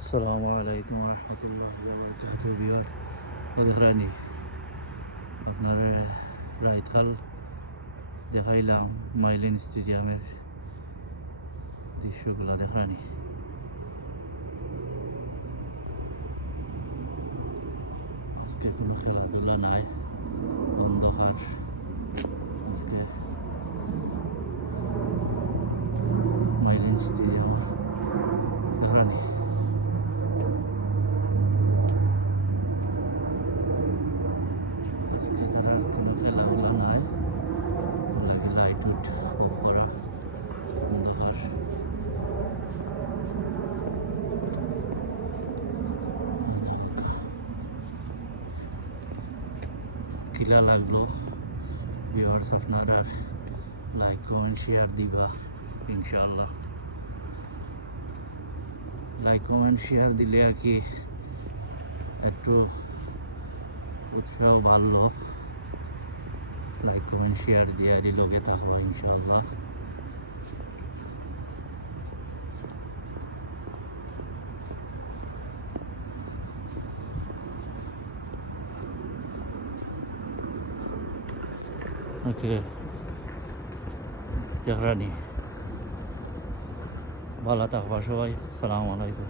আসসালামু আলাইকুম রহমতুল্লাহ বরকাত বিহার দেখরানি আপনার রাইতকাল দেখাইলাম মাইলেন স্টেডিয়ামের দৃশ্যগুলো দেখরানি আজকে কোনো খেলাধুলা নাই, অন্ধকার। আজকে মাইলেন স্টেডিয়াম দেখরানি আজকে তারা কোনো খেলাধুলা নাই, লাগে লাইট উঠ অফ করা, অন্ধকার। কিলা লাগলো ভিউয়ার্স, আপনারা লাইক কমেন্ট শেয়ার দিবা ইনশাআল্লাহ। লাইক কমেন্ট শেয়ার দিলে আর কি একটু উৎসাহ বাড়লো। লাইক কমেন্ট শেয়ার দিয়ে লগে থাকবো ইনশাআল্লাহ। ওকে দেখরানি ভালো থাকবা সবাই। আসসালামু আলাইকুম।